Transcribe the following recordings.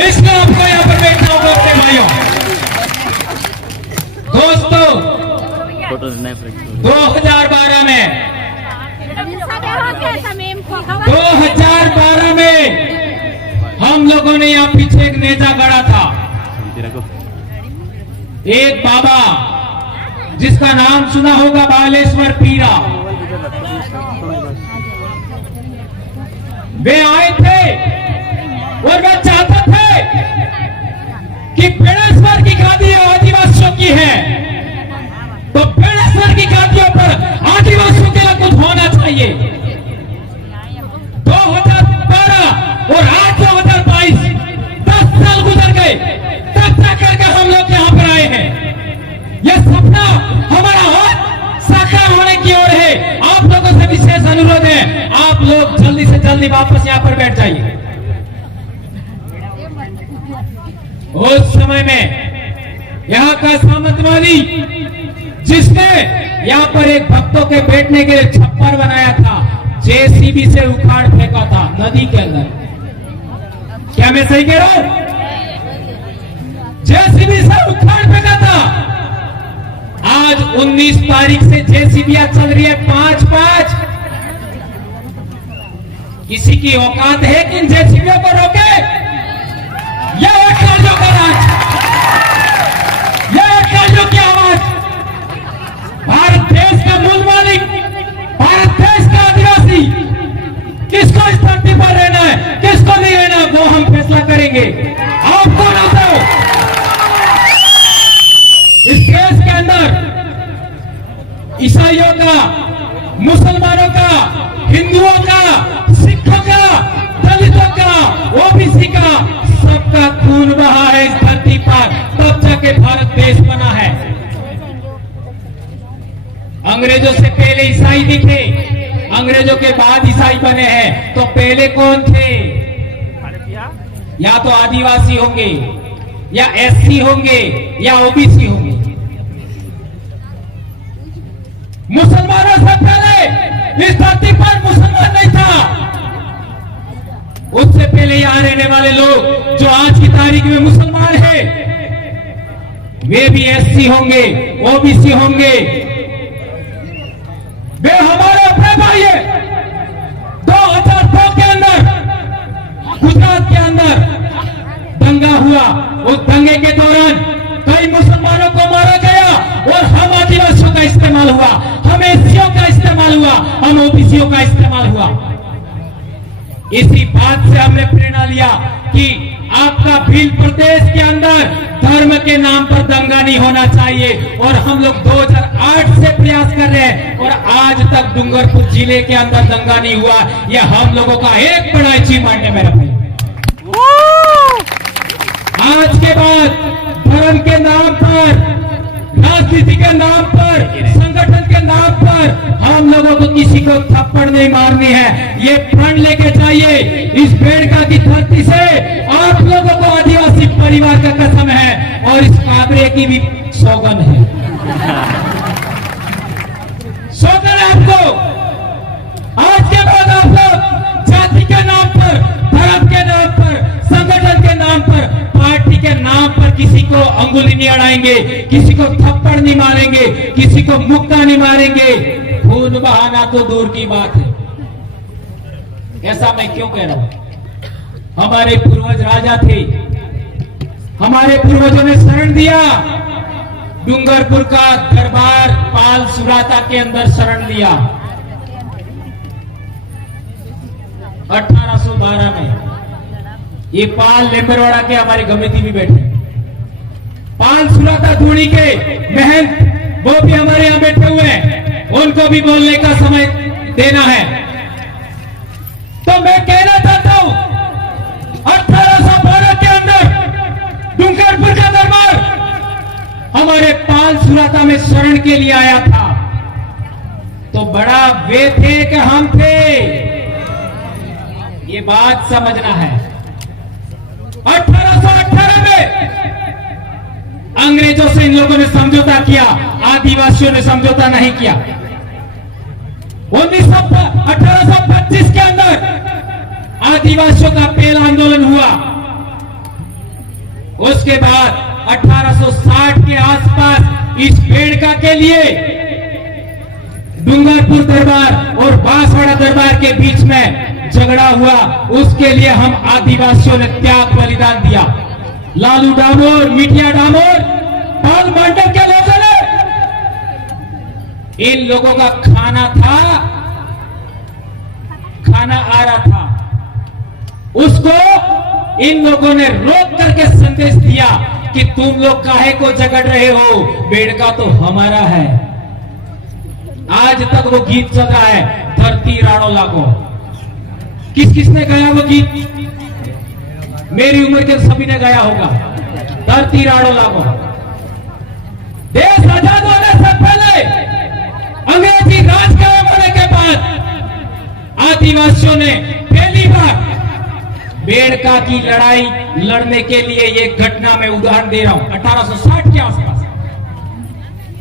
इसलिए आपको यहाँ पर बैठना होगा अपने भाइयों। दोस्तों 2012 में 2012 में हम लोगों ने यहाँ पीछे एक नेजा गढ़ा था। एक बाबा जिसका नाम सुना होगा, बालेश्वर पीरा। वे आए थे और वे चाहते थे कि बेड़ेश्वर की गादी आदिवासियों की है, तो बेड़ेश्वर की गादियों पर आदिवासियों के लिए कुछ होना चाहिए। 2012 और आज 2022 10 साल गुजर गए, तब जाकर के हम लोग यहाँ पर आए हैं। यह सपना हमारा और साकार होने की ओर है। आप लोगों से विशेष अनुरोध है, आप लोग जल्दी से जल्दी वापस यहाँ पर बैठ जाइए। उस समय में यहाँ का सामंतवादी, जिसने यहाँ पर एक भक्तों के बैठने के लिए छप्पर बनाया था, जेसीबी से उखाड़ फेंका था नदी के अंदर। क्या मैं सही कह रहा हूं? जेसीबी से उखाड़ फेंका था। आज 19 तारीख से जेसीबियां चल रही है 5-5। किसी की औकात है कि इन जेसीबियों को रोके? यह कालियों का राज, यह कालियों की आवाज। भारत देश का मूल मालिक, भारत देश का आदिवासी, किसको इस धरती पर रहना है, किसको नहीं रहना, वो हम फैसला करेंगे। आप कौन होते हो? इस देश के अंदर ईसाइयों का, मुसलमानों का, हिंदुओं का, सिखों का, दलितों का, ओबीसी का, सबका खून बहा है इस धरती पर, तब जाके भारत देश बना है। अंग्रेजों से पहले ईसाई भी थे, अंग्रेजों के बाद ईसाई बने हैं। तो पहले कौन थे? या तो आदिवासी होंगे, या एससी होंगे, या ओबीसी होंगे। मुसलमानों से पहले इस धरती पर मुसलमान नहीं था। उससे पहले यहां रहने वाले लोग जो आज की तारीख में मुसलमान हैं, वे भी एससी होंगे, ओबीसी होंगे। वे हमारे अपने भाई है। 2002 के अंदर गुजरात के अंदर दंगा हुआ। उस दंगे के दौरान कई मुसलमानों को मारा गया और हम आदिवासियों का इस्तेमाल हुआ, हम एससीओ का इस्तेमाल हुआ, हम ओबीसीओ का इस्तेमाल हुआ। इसी बात से हमने प्रेरणा लिया कि आपका भील प्रदेश के अंदर धर्म के नाम पर दंगा नहीं होना चाहिए। और हम लोग 2008 से प्रयास कर रहे हैं और आज तक डूंगरपुर जिले के अंदर दंगा नहीं हुआ। यह हम लोगों का एक बड़ा अचीवमेंट है मेरा भाई। आज के बाद धर्म के नाम पर, राजनीति के नाम पर, संगठन के नाम पर हम लोगों को किसी को थप्पड़ नहीं मारनी है। ये प्रण लेके जाइए। इस बेड़का की धरती से आप लोगों को आदिवासी परिवार का कसम है और इस काबरे की भी सौगंध है। सौगंध है आपको। आज के बाद आप लोग जाति के नाम पर, धर्म के नाम पर, संगठन के नाम पर, पार्टी के नाम पर किसी को अंगुली नहीं अड़ाएंगे, किसी को थप्पड़ नहीं मारेंगे, किसी को मुक्का नहीं मारेंगे। खून बहाना तो दूर की बात है। ऐसा मैं क्यों कह रहा हूं? हमारे पूर्वज राजा थे, हमारे पूर्वजों ने शरण दिया। डूंगरपुर का दरबार पाल सुराता के अंदर शरण लिया 1812 में। ये पाल लेम्बरवाड़ा के हमारे कमेटी भी बैठे, पाल सुराता धूणी के महंत वो भी हमारे यहां बैठे हुए हैं, उनको भी बोलने का समय देना है। तो मैं कहना चाहता हूं 1812 के अंदर डूंगरपुर का दरबार हमारे पाल सुराता में शरण के लिए आया था। तो बड़ा वे थे कि हम थे, ये बात समझना है। 1818 में अंग्रेजों से इन लोगों ने समझौता किया, आदिवासियों ने समझौता नहीं किया। 1825 के अंदर आदिवासियों का पहला आंदोलन हुआ। उसके बाद 1860 के आसपास इस बेड़का के लिए डूंगरपुर दरबार और बांसवाड़ा दरबार के बीच में झगड़ा हुआ। उसके लिए हम आदिवासियों ने त्याग बलिदान दिया। लालू डामोर, मिठिया डामोर, पाल मंडल के लोगों ने, इन लोगों का खाना आ रहा था, उसको इन लोगों ने रोक करके संदेश दिया कि तुम लोग काहे को झगड़ रहे हो, बेड़का तो हमारा है। आज तक वो गीत चल रहा है, धरती राणो लागो। किस किसने गाया वो गीत? मेरी उम्र के सभी ने गाया होगा, धरती राणो लागो। देश आजाद होने से पहले, अंग्रेजी राज कायम होने के बाद आदिवासियों ने पहली बार बेड़का की लड़ाई लड़ने के लिए, ये घटना में उदाहरण दे रहा हूं, 1860 के आसपास।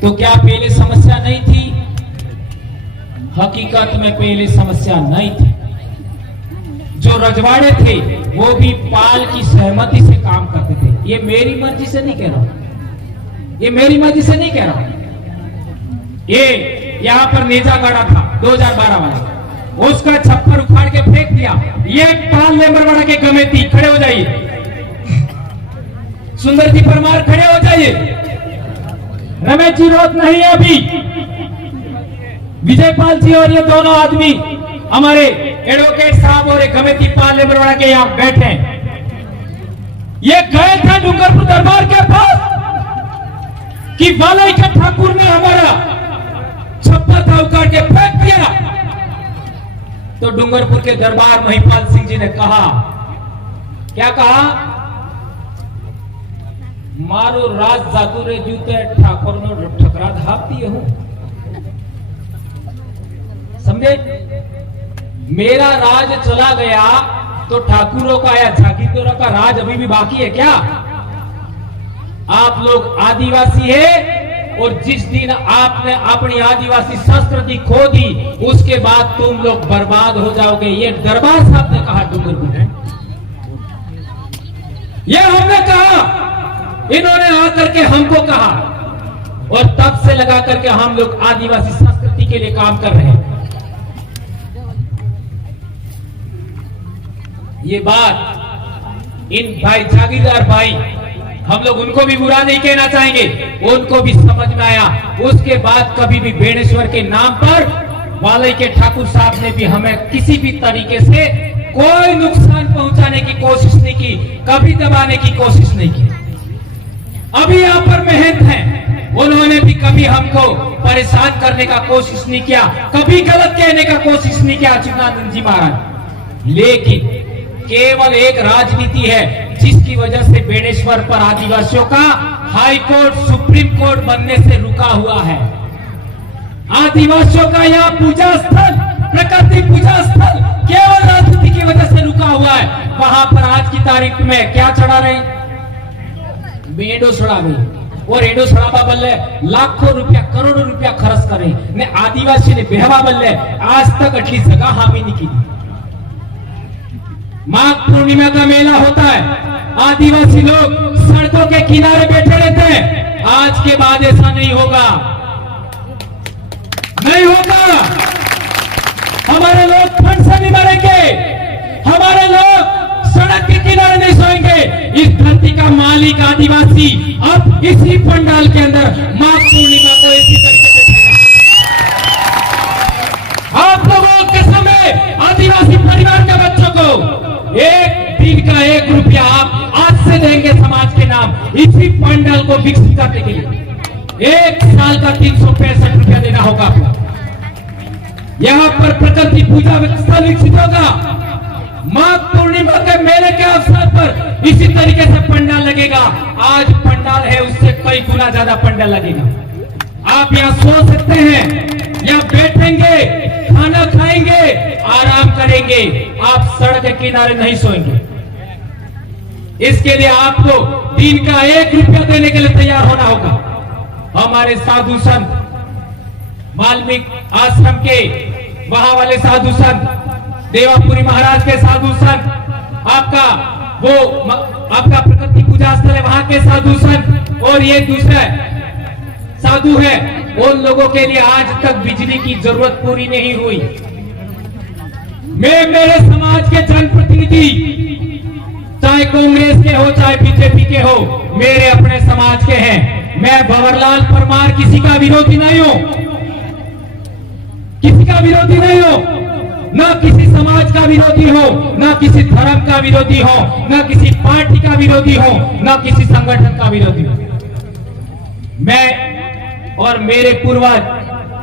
तो क्या पहले समस्या नहीं थी? हकीकत में पहले समस्या नहीं थी। जो रजवाड़े थे वो भी पाल की सहमति से काम करते थे। ये मेरी मर्जी से नहीं कह रहा हूं, ये मेरी मर्जी से नहीं कह रहा हूं। ये यहां पर नेजा गढ़ा था 2012 वाला, उसका छप्पर उखाड़ के फेंक दिया। ये पाल लेम्बरवाड़ा के कमेटी खड़े हो जाइए, सुंदर जी परमार खड़े हो जाइए, रमेश जी रोत नहीं है अभी, विजयपाल जी और ये दोनों आदमी हमारे एडवोकेट साहब और एक कमेटी पाल लेम्बरवाड़ा के यहां बैठे हैं। ये गए थे डूंगरपुर दरबार के पास कि वालाई के ठाकुर ने हमारा छप्पर था उखाड़ के फेंक दिया। तो डूंगरपुर के दरबार महिपाल सिंह जी ने कहा, क्या कहा? मारो राज जातू रे जूते ठाकुर ने ठकरा धाप दिए हूं। समझे? मेरा राज चला गया तो ठाकुरों का या जागीरदारों का राज अभी भी बाकी है क्या? आप लोग आदिवासी है, और जिस दिन आपने अपनी आदिवासी संस्कृति खो दी उसके बाद तुम लोग बर्बाद हो जाओगे। ये दरबार साहब ने कहा डूंगरपुर में, ये हमने कहा, इन्होंने आकर के हमको कहा, और तब से लगा करके हम लोग आदिवासी संस्कृति के लिए काम कर रहे हैं। ये बात इन भाई जागीरदार भाई, हम लोग उनको भी बुरा नहीं कहना चाहेंगे, उनको भी समझ में आया। उसके बाद कभी भी बेणेश्वर के नाम पर वालई के ठाकुर साहब ने भी हमें किसी भी तरीके से कोई नुकसान पहुंचाने की कोशिश नहीं की, कभी दबाने की कोशिश नहीं की। अभी यहाँ पर महंत हैं, उन्होंने भी कभी हमको परेशान करने का कोशिश नहीं किया, कभी गलत कहने का कोशिश नहीं किया अच्युतानंद जी महाराज। लेकिन केवल एक राजनीति है जिसकी वजह से बेणेश्वर पर आदिवासियों का हाई कोर्ट, सुप्रीम कोर्ट बनने से रुका हुआ है। आदिवासियों का यहाँ पूजा स्थल, प्रकृति पूजा स्थल केवल राजनीति की वजह से रुका हुआ है। वहां पर आज की तारीख में क्या चढ़ा रहे? बेडो चढ़ा रही, और एडो चढ़ावा बल्ले लाखों रुपया, करोड़ों रुपया खर्च करे ने आदिवासी ने बेहवा बल्ले आज तक अटली जगह हामी नहीं की। माघ पूर्णिमा का मेला होता है, आदिवासी लोग सड़कों के किनारे बैठे रहते हैं। आज के बाद ऐसा नहीं होगा, नहीं होगा। हमारे लोग ठंड से नहीं मरेंगे, हमारे लोग सड़क के किनारे नहीं सोएंगे। इस धरती का मालिक आदिवासी अब इसी पंडाल के अंदर माघ पूर्णिमा को इसी तरीके से आप लोगों के समय आदिवासी परिवार के बच्चों को एक दिन का 1 रुपया आप आज से देंगे समाज के नाम, इसी पंडाल को विकसित करने के लिए। 1 साल का 365 रुपया देना होगा आपको। यहाँ पर प्रकृति पूजा व्यवस्था विकसित होगा। माघ पूर्णिमा के मेले के अवसर पर इसी तरीके से पंडाल लगेगा। आज पंडाल है, उससे कई गुना ज्यादा पंडाल लगेगा। आप यहाँ सो सकते हैं, यहाँ बैठेंगे, खाना खाएंगे, आराम करेंगे। आप सड़क के किनारे नहीं सोएंगे। इसके लिए आपको दिन का 1 रुपया देने के लिए तैयार होना होगा। हमारे साधु संत, वाल्मीकि आश्रम के वहां वाले साधु संत, देवापुरी महाराज के साधु संत, आपका प्रकृति पूजा स्थल वाले वहां के साधु संत और ये दूसरे साधु है, उन लोगों के लिए आज तक बिजली की जरूरत पूरी नहीं हुई। मैं मेरे समाज के जनप्रतिनिधि, चाहे कांग्रेस के हो चाहे बीजेपी के हो, मेरे अपने समाज के हैं। मैं भंवरलाल परमार किसी का विरोधी नहीं हूं, किसी का विरोधी नहीं हो, ना किसी समाज का विरोधी हो, ना किसी धर्म का विरोधी हो, ना किसी पार्टी का विरोधी हो, ना किसी संगठन का विरोधी हो। मैं और मेरे पूर्वज,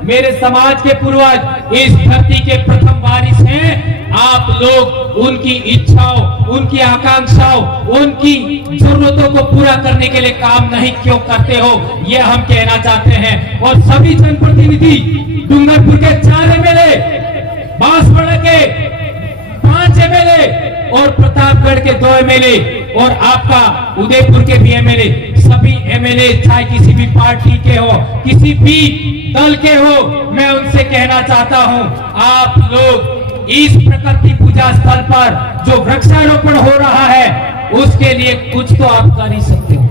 मेरे समाज के पूर्वज इस धरती के प्रथम वारिस हैं। आप लोग उनकी इच्छाओं, उनकी आकांक्षाओं, उनकी जरूरतों को पूरा करने के लिए काम नहीं क्यों करते हो, ये हम कहना चाहते हैं। और सभी जनप्रतिनिधि, डूंगरपुर के 4 एमएलए, बांसवाड़ा के 5 एमएलए और प्रतापगढ़ के 2 एमएलए और आपका उदयपुर के भी एमएलए, सभी एमएलए चाहे किसी भी पार्टी के हो, किसी भी दल के हो, मैं उनसे कहना चाहता हूं, आप लोग इस प्रकृति पूजा स्थल पर जो वृक्षारोपण हो रहा है उसके लिए कुछ तो आप कर ही सकते हो,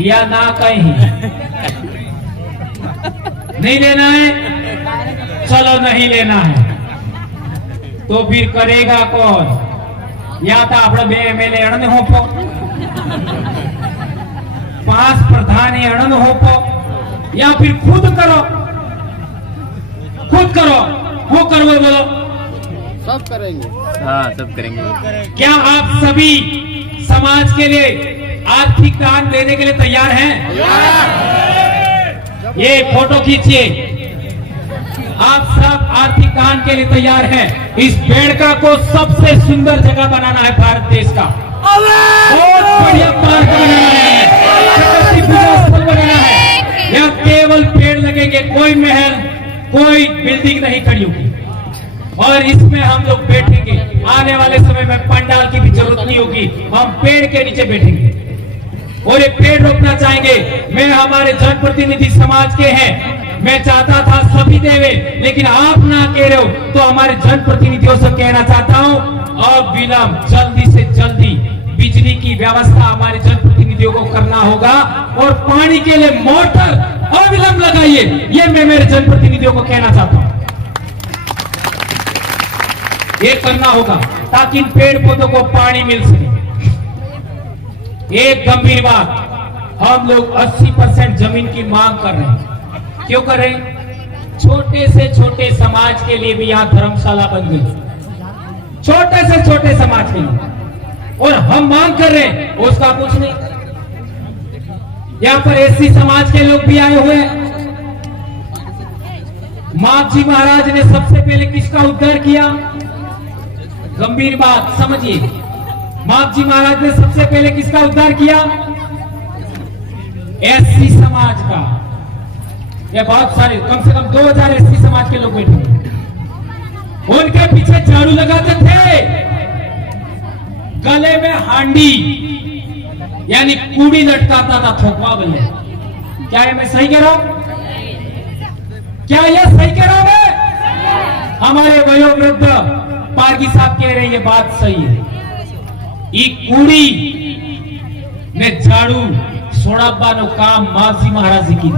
या ना कहीं नहीं लेना है, चलो नहीं लेना है तो फिर करेगा कौन? या तो આપણે 2 એમએલએ અણન હોપો, 5 प्रधान अणन होपो, या फिर खुद करो, खुद करो। वो करो बोलो, सब करेंगे। हाँ, सब करेंगे। क्या आप सभी समाज के लिए आर्थिक दान देने के लिए तैयार हैं? ये फोटो खींचिए, आप सब आर्थिक दान के लिए तैयार हैं। इस बेड़का को सबसे सुंदर जगह बनाना है भारत देश का, बहुत बढ़िया पार्क बनाना है, प्रकृति पूजा स्थल बनाना है। यहाँ केवल पेड़ लगेंगे, कोई महल, कोई बिल्डिंग नहीं खड़ी होगी, और इसमें हम लोग बैठेंगे। आने वाले समय में पंडाल की भी जरूरत नहीं होगी, हम पेड़ के नीचे बैठेंगे और ये पेड़ रोपना चाहेंगे। मैं हमारे जनप्रतिनिधि समाज के हैं, मैं चाहता था सभी देवे, लेकिन आप ना कह रहे हो तो हमारे जनप्रतिनिधियों से कहना चाहता हूं, अब विलंब जल्दी से जल्दी बिजली की व्यवस्था हमारे जनप्रतिनिधियों को करना होगा, और पानी के लिए मोटर अविलंब लगाइए, ये मैं मेरे जनप्रतिनिधियों को कहना चाहता हूं। ये करना होगा ताकि इन पेड़ पौधों को पानी मिल सके। एक गंभीर बात, हम लोग 80% जमीन की मांग कर रहे हैं। क्यों कर रहे हैं? छोटे से छोटे समाज के लिए भी यहाँ धर्मशाला बन गई, छोटे से छोटे समाज के लिए, और हम मांग कर रहे हैं उसका कुछ नहीं। यहाँ पर एससी समाज के लोग भी आए हुए हैं। मापजी महाराज ने सबसे पहले किसका उद्धार किया? गंभीर बात समझिए, मापजी महाराज ने सबसे पहले किसका उद्धार किया? एससी समाज का। ये बहुत सारे, कम से कम 2000 एससी समाज के लोग बैठे हैं। उनके पीछे झाड़ू लगाते थे, गले में हांडी यानी कूड़ी लटकाता था, थोकवा बोले। क्या ये मैं सही कह रहा हूं? क्या ये सही कह रहा हूं मैं? हमारे वयोवृद्ध पारगी साहब कह रहे हैं ये बात सही है। ई कूड़ी ने झाड़ू सोड़ाबानो काम मापजी महाराज जी की।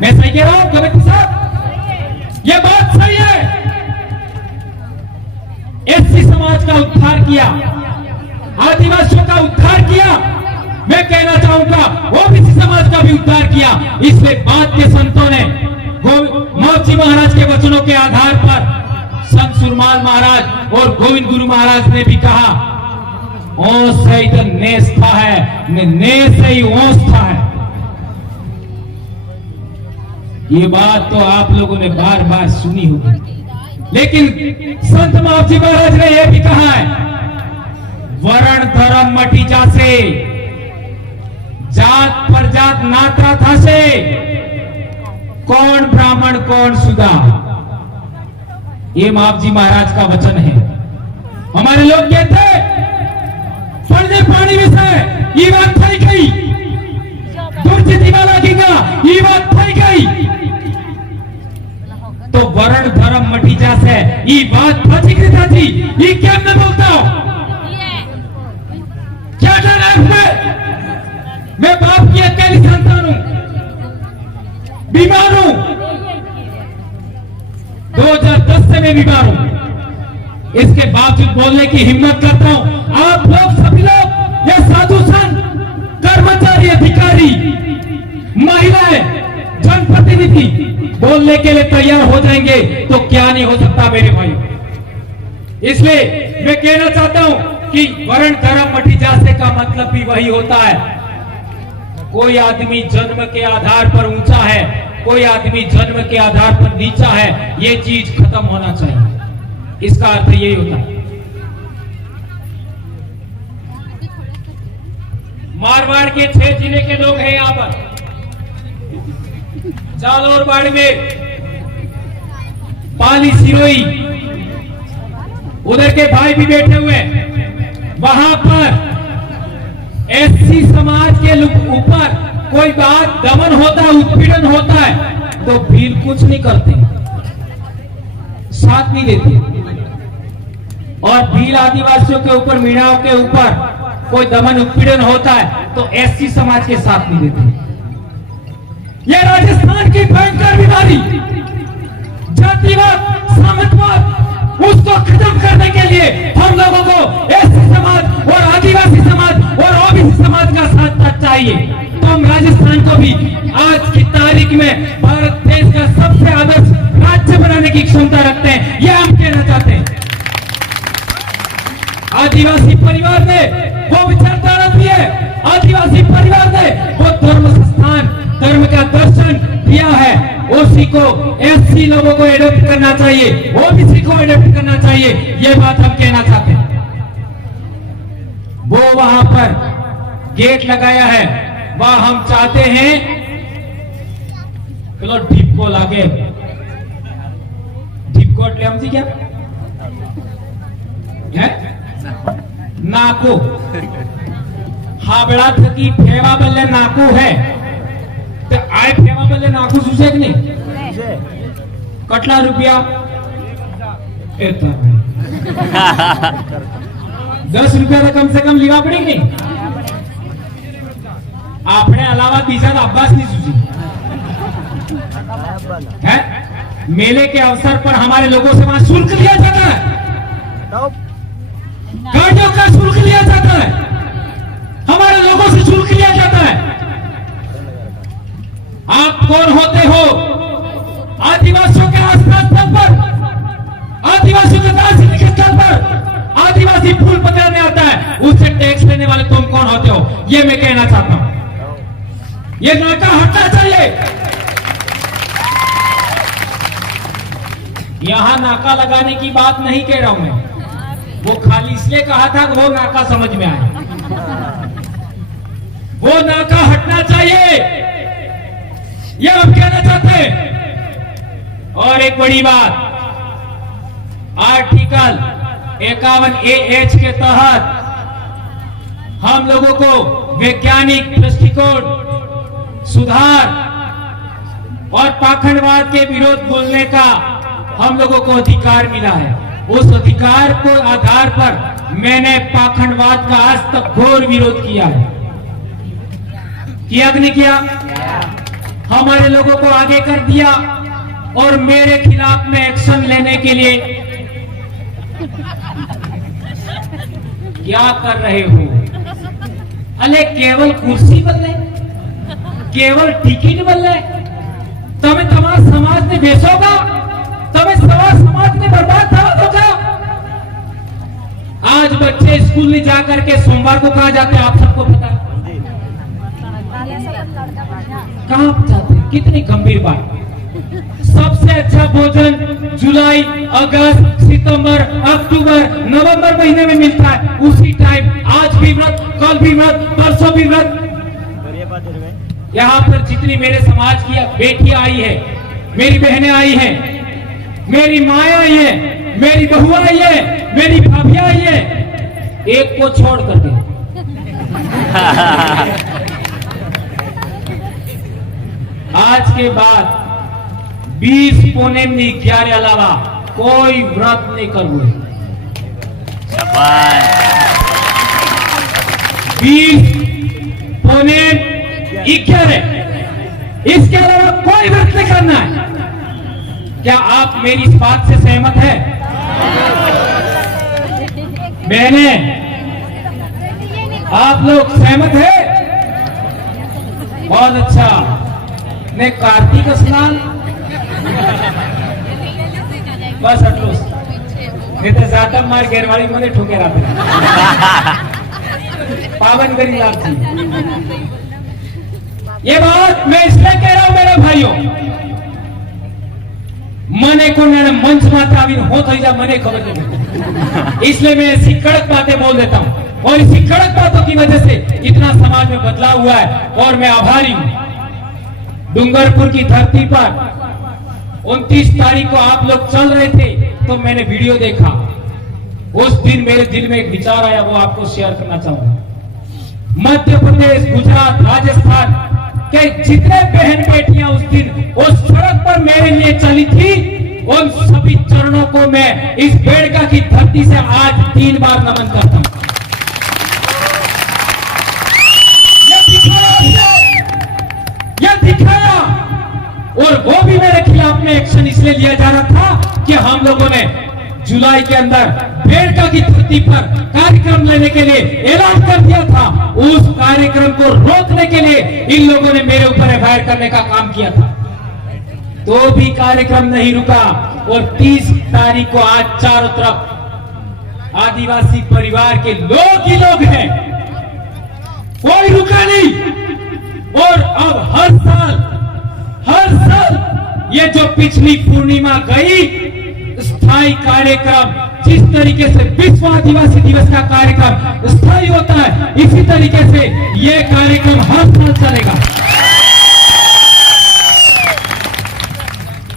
मैं सही कह रहा हूं कमेटी साहब? ये बात सही है। एससी समाज का उद्धार किया, आदिवासियों का उद्धार किया, मैं कहना चाहूंगा ओबीसी समाज का भी उद्धार किया। इसलिए बाद के संतों ने मापजी महाराज के वचनों के आधार पर संत सुरमाल महाराज और गोविंद गुरु महाराज ने भी कहा, ओस से ही तो नेस था है, नेस से ही ओस था है। ये बात तो आप लोगों ने बार बार सुनी होगी, लेकिन संत मापजी महाराज ने यह भी कहा है, वर्ण धर्म मटी जासे, जात पर जात नाता था से, कौन ब्राह्मण कौन सुदा। ये मापजी महाराज का वचन है। हमारे लोग कहते फलने पानी विषय ये बात થઈ ગઈ, दुर्जितीमा लगेगा ये बात થઈ ગઈ, तो वर्ण धर्म मटी जासे ये बात फजी गई थी, ये क्या मैं बोलता हूं? मैं बाप की अकेली संतान हूं, बीमार हूं, 2010 से मैं बीमार हूं। इसके बावजूद बोलने की हिम्मत करता हूं। आप लोग सभी लोग, ये साधु संत, कर्मचारी, अधिकारी, महिलाएं, जनप्रतिनिधि बोलने के लिए तैयार हो जाएंगे तो क्या नहीं हो सकता मेरे भाई। इसलिए मैं कहना चाहता हूं कि वर्ण धर्म मटी जासे का मतलब भी वही होता है। कोई आदमी जन्म के आधार पर ऊंचा है, कोई आदमी जन्म के आधार पर नीचा है, ये चीज खत्म होना चाहिए। इसका अर्थ यही होता है। मारवाड़ के 6 जिले के लोग हैं यहां पर, जालौर, बाड़मेर, पाली, सिरोही, उधर के भाई भी बैठे हुए। वहां पर एससी समाज के ऊपर कोई बात दमन होता है, उत्पीड़न होता है तो भील कुछ नहीं करते, साथ नहीं देते। और भील आदिवासियों के ऊपर, मीणाओं के ऊपर कोई दमन उत्पीड़न होता है तो एससी समाज के साथ नहीं देते। यह राजस्थान की भयंकर बीमारी जातिवाद, सामंतवाद, उसको खत्म करने के लिए हम लोगों को एससी समाज और आदिवासी समाज और ओबीसी समाज का साथ चाहिए। तो हम राजस्थान को भी आज की तारीख में भारत देश का सबसे आदर्श राज्य बनाने की क्षमता रखते हैं, यह हम कहना चाहते हैं। आदिवासी परिवार ने वो विचारधारा दी है, आदिवासी परिवार ने वो धर्म संस्थान, धर्म का दर्शन दिया है, उसी को एससी लोगों को एडॉप्ट करना चाहिए, ओबीसी को एडॉप्ट करना चाहिए, ये बात हम कहना चाहते हैं। वो वहां पर गेट लगाया है, वह हम चाहते हैं चलो ढिपको लागे, ढिपको એટલે સમજી ગયા હે નાકો હાબડા થકી ફેવા બદલે નાકુ હે તો આ ફેવા બદલે નાકુ શું છે કે નહીં? કેટલા રૂપિયા? 10 રૂપિયા તો કમ સે કમ લેવા પડી કે નહીં? આપણે अलावा બીજા અબ્બાસ ની सूची है। मेले के अवसर पर हमारे लोगों से वहां शुल्क लिया जाता है, गाड़ियों का शुल्क लिया जाता है, हमारे लोगों से शुल्क लिया जाता है। आप कौन होते हो? आदिवासियों के आस्था स्थल पर, आदिवासियों के दार्शनिक स्थल पर आदिवासी फूल पकड़ने आता है, उससे टैक्स लेने वाले तुम कौन होते हो? ये मैं कहना चाहता हूं। ये नाका हटना चाहिए। यहां नाका लगाने की बात नहीं कह रहा हूं मैं, वो खाली इसलिए कहा था कि वो नाका समझ में आए। वो नाका हटना चाहिए, ये हम कहना चाहते हैं। और एक बड़ी बात, आर्टिकल 51AH के तहत हम लोगों को वैज्ञानिक दृष्टिकोण, सुधार और पाखंडवाद के विरोध बोलने का हम लोगों को अधिकार मिला है। उस अधिकार को आधार पर मैंने पाखंडवाद का आज तक घोर विरोध किया है। किया कि नहीं किया? हमारे लोगों को आगे कर दिया और मेरे खिलाफ में एक्शन लेने के लिए क्या कर रहे हो? अरे केवल कुर्सी बदले, केवल टिकट बदले, તમે તમારા સમાજને બેસોગા, તમે સમાજને बर्बाद होगा। आज बच्चे स्कूल नहीं जाकर के सोमवार को कहा जाते हैं, आप सबको पता है कहां जाते हैं? कितनी गंभीर बात। सबसे अच्छा भोजन जुलाई, अगस्त, सितंबर, अक्टूबर, नवंबर महीने में मिलता है। उसी टाइम आज भी व्रत, कल भी व्रत, परसों भी व्रत। यहाँ पर जितनी मेरे समाज की बेटियां आई है, मेरी बहनें आई हैं, मेरी माँ आई है, मेरी बहू आई है, मेरी भाभी आई है, एक को छोड़ करके आज के बाद 20 पूर्णिम 11 अलावा कोई व्रत नहीं करूँ। 20 पूर्णिम 11 इसके अलावा कोई व्रत नहीं करना है। क्या आप मेरी इस बात से सहमत है? बहने, आप लोग सहमत है? बहुत अच्छा। ने कार्तिक स्नान बस अटलोस नहीं तो ज्यादा मार घेरवाड़ी मध्ये ठोके राहते पावन करी लागती। ये बात मैं इसलिए कह रहा हूं मेरे भाइयों, मने को मंच माता अभी हो तो जा मने खबर नहीं, इसलिए मैं ऐसी कड़क बातें बोल देता हूं। और इसी कड़क बातों की वजह से इतना समाज में बदलाव हुआ है और मैं आभारी हूं। डूंगरपुर की धरती पर 29 तारीख को आप लोग चल रहे थे तो मैंने वीडियो देखा। उस दिन मेरे दिल में एक विचार आया, वो आपको शेयर करना चाहूंगा। मध्य प्रदेश, गुजरात, राजस्थान के जितने बहन बेटियां उस दिन उस सड़क पर मेरे लिए चली थी, उन सभी चरणों को मैं इस बेड़का की धरती से आज 3 बार नमन करता हूं। यह दिखाया और वो भी मेरे खिलाफ में एक्शन इसलिए लिया जा रहा था कि हम लोगों ने जुलाई के अंदर बेड़का की धरती पर कार्यक्रम लेने के लिए ऐलान कर दिया था। उस कार्यक्रम को रोकने के लिए इन लोगों ने मेरे ऊपर एफआईआर करने का काम किया था, तो भी कार्यक्रम नहीं रुका। और 30 तारीख को आज चारों तरफ आदिवासी परिवार के लोग ही लोग हैं, कोई रुका नहीं। और अब हर साल ये जो पिछली पूर्णिमा गई, स्थायी कार्यक्रम जिस तरीके से विश्व आदिवासी दिवस का कार्यक्रम स्थायी होता है, इसी तरीके से ये कार्यक्रम हर साल चलेगा।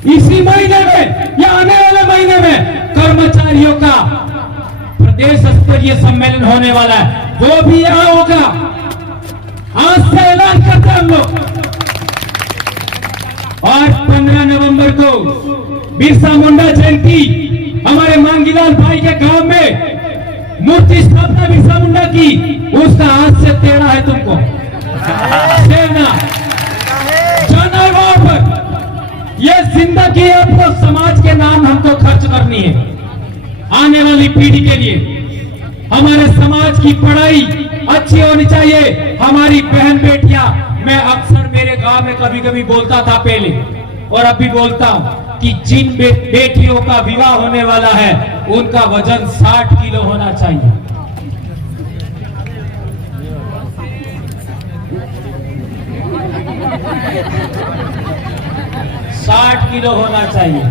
इसी महीने में या आने वाले महीने में कर्मचारियों का प्रदेश स्तरीय सम्मेलन होने वाला है, वो भी यहां होगा। आज से ऐलान करते हैं हम लोग। और 15 नवंबर को बिरसा मुंडा जयंती हमारे मांगीलाल भाई के गांव में मूर्ति स्थापना बिरसा मुंडा की, उसका आज से तेड़ा है तुमको देना जाना है वहां पर। यह जिंदगी आपको समाज के नाम हमको खर्च करनी है, आने वाली पीढ़ी के लिए। हमारे समाज की पढ़ाई अच्छी होनी चाहिए। हमारी बहन बेटियां, मैं अक्सर मेरे गांव में कभी कभी बोलता था पहले और अब भी बोलता हूं कि जिन बेटियों का विवाह होने वाला है उनका वजन 60 किलो होना चाहिए। साठ किलो होना चाहिए।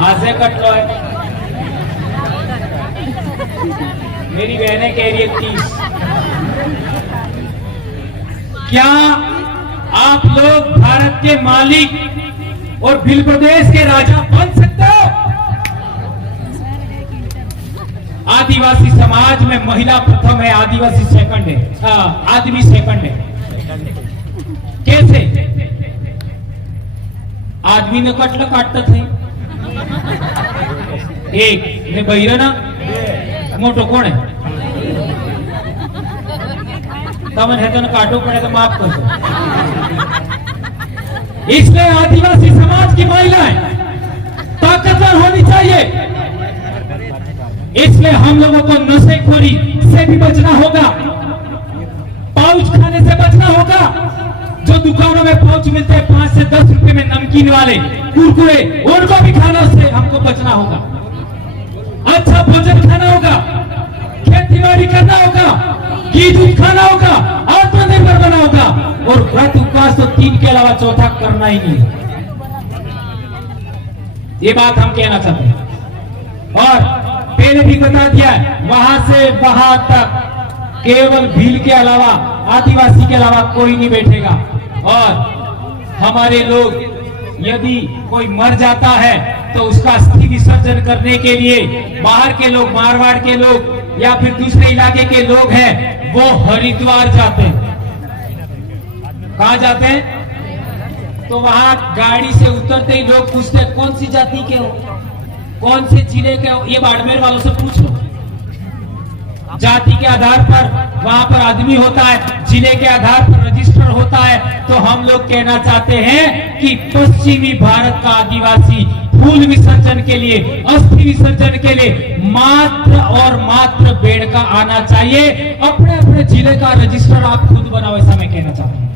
आज से कट लो है। मेरी बहनें कह रही है 30। क्या आप लोग भारत के मालिक और भिल प्रदेश के राजा बन सकते हो? आदिवासी समाज में महिला प्रथम है, आदिवासी सेकंड है, आदमी सेकंड है। कैसे? आदमी ने कटल काटत थे एक ने बहिरा ना मोटो कोण है तमन है तो काटो पड़े तो माफ कर दो। इसलिए आदिवासी समाज की महिलाएं ताकतवर होनी चाहिए। इसलिए हम लोगों को नशेखोरी से भी बचना होगा, पाउच खाने से बचना होगा। जो दुकानों में पाउच मिलते हैं 5 से 10 रुपए में नमकीन वाले कुरकुरे, उनको भी खाना से हमको बचना होगा। अच्छा भोजन खाना होगा, खेती बाड़ी करना होगा, घी दूध खाना होगा, आत्मनिर्भर बना होगा। और व्रत उपवास तो 3 के अलावा चौथा करना ही नहीं। ये बात हम कहना चाहते हैं। और पहले भी बता दिया, वहां से वहां तक केवल भील के अलावा, आदिवासी के अलावा कोई नहीं बैठेगा। और हमारे लोग, यदि कोई मर जाता है तो उसका अस्थि विसर्जन करने के लिए बाहर के लोग, मारवाड़ के लोग या फिर दूसरे इलाके के लोग हैं, वो हरिद्वार जाते हैं। कहां जाते हैं? तो वहां गाड़ी से उतरते ही लोग पूछते हैं कौन सी जाति के हो, कौन से जिले के हो। ये बाड़मेर वालों से पूछ लो, जाति के आधार पर वहां पर आदमी होता है, जिले के आधार पर रजिस्टर होता है। तो हम लोग कहना चाहते हैं कि पश्चिमी भारत का आदिवासी फूल विसर्जन के लिए, अस्थि विसर्जन के लिए मात्र और मात्र बेड़का आना चाहिए। अपने अपने जिले का रजिस्टर आप खुद बनाओ, ऐसा मैं कहना चाहता हूं।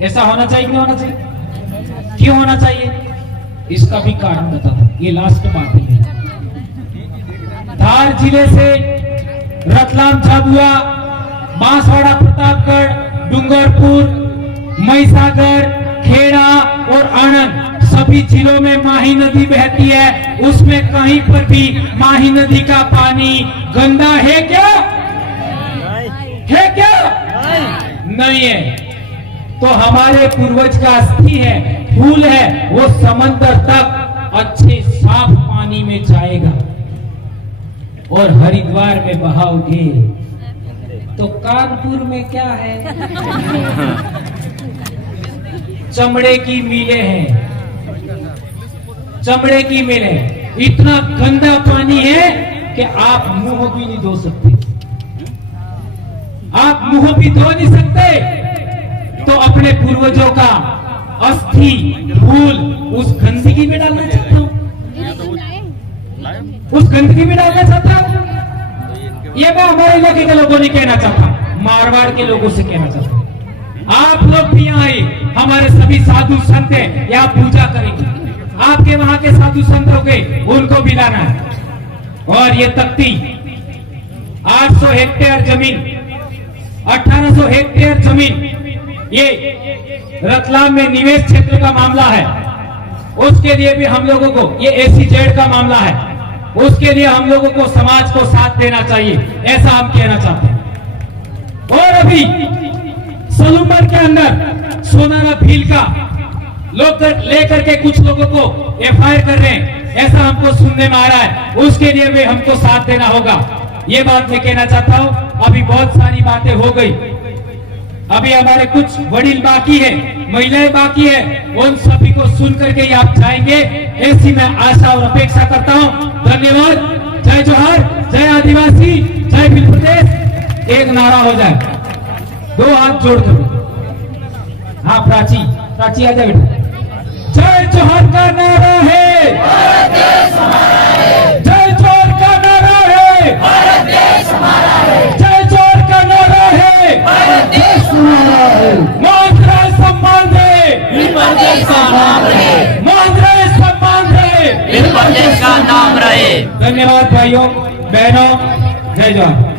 ऐसा होना चाहिए कि नहीं होना चाहिए? क्यों होना चाहिए? इसका भी कारण बताता हूं। ये लास्ट बात है। धार जिले से रतलाम, झाबुआ, बांसवाड़ा, प्रतापगढ़, डूंगरपुर, महिसागर, खेड़ा और आनंद सभी जिलों में माही नदी बहती है। उसमें कहीं पर भी माही नदी का पानी गंदा है क्या? है क्या? नहीं है। तो हमारे पूर्वज का अस्थि है, फूल है, वो समंदर तक अच्छे साफ पानी में जाएगा और हरिद्वार में बहाओगे तो कानपुर में क्या है? चमड़े की मिलें हैं, चमड़े की मिलें। इतना गंदा पानी है कि आप मुंह भी नहीं धो सकते, आप मुंह भी धो नहीं सकते। तो अपने पूर्वजों का अस्थि फूल उस गंदगी में डालना चाहता हूं, उस गंदगी में डालना चाहता हूं। ये मैं हमारे इलाके के लोगों ने कहना चाहता हूं, मारवाड़ के लोगों से कहना चाहता हूं। आप लोग भी यहाँ आए, हमारे सभी साधु संत हैं, यहाँ पूजा करेंगे। आपके वहां के साधु संत हो गए, उनको भी लाना है। और ये तख्ती 800 हेक्टेयर जमीन, 1800 हेक्टेयर जमीन, ये रतलाम में निवेश क्षेत्र का मामला है। उसके लिए भी हम लोगों को, ये एसीजेड का मामला है, उसके लिए हम लोगों को समाज को साथ देना चाहिए, ऐसा हम कहना चाहते हैं। और अभी सलूमर के अंदर सोनारा भील का लोग लेकर के कुछ लोगों को एफआईआर कर रहे हैं, ऐसा हमको सुनने में आ रहा है। उसके लिए भी हमको साथ देना होगा, ये बात मैं कहना चाहता हूं। अभी बहुत सारी बातें हो गई, अभी हमारे कुछ वडील बाकी है, महिलाएं बाकी है, उन सभी को सुन करके ही आप जाएंगे, ऐसी मैं आशा और अपेक्षा करता हूं। धन्यवाद। जय जोहार, जय आदिवासी, जय भील प्रदेश। एक नारा हो जाए, दो हाथ जोड़कर। हाँ प्राची, प्राची आ जाए बेटा। जय जोहार का नारा है, जय जोहार का नारा है, जय जोहार का नारा है, मांझरा सम्मान दे, प्रदेश का नाम रहे, मांझरा सम्मान दे, प्रदेश का नाम रहे। धन्यवाद भाइयों बहनों, जय जोहार।